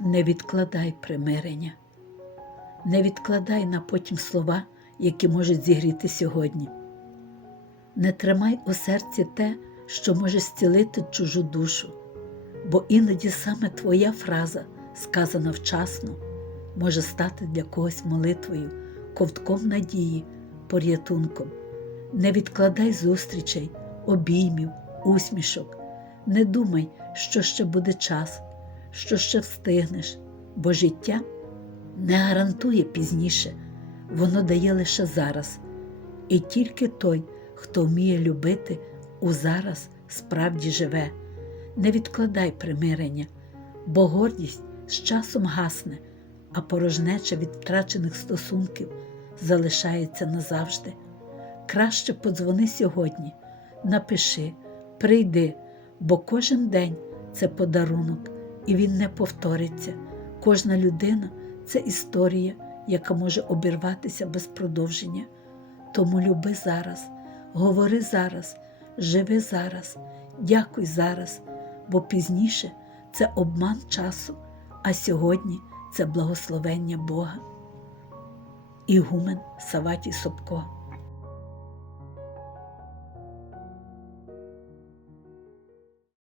Не відкладай примирення, не відкладай на потім слова, які можуть зігріти сьогодні. Не тримай у серці те, що може зцілити чужу душу, бо іноді саме твоя фраза, сказана вчасно, може стати для когось молитвою, ковтком надії, порятунком. Не відкладай зустрічей, обіймів, усмішок. Не думай, що ще буде час, що ще встигнеш, бо життя не гарантує пізніше, воно дає лише зараз. І тільки той, хто вміє любити, у зараз справді живе. Не відкладай примирення, бо гордість з часом гасне, а порожнеча від втрачених стосунків залишається назавжди. Краще подзвони сьогодні, напиши, прийди, бо кожен день це подарунок, і він не повториться. Кожна людина це історія, яка може обірватися без продовження. Тому люби зараз, говори зараз, живи зараз, дякуй зараз, бо пізніше це обман часу, а сьогодні це благословення Бога. Ігумен Саватій Собко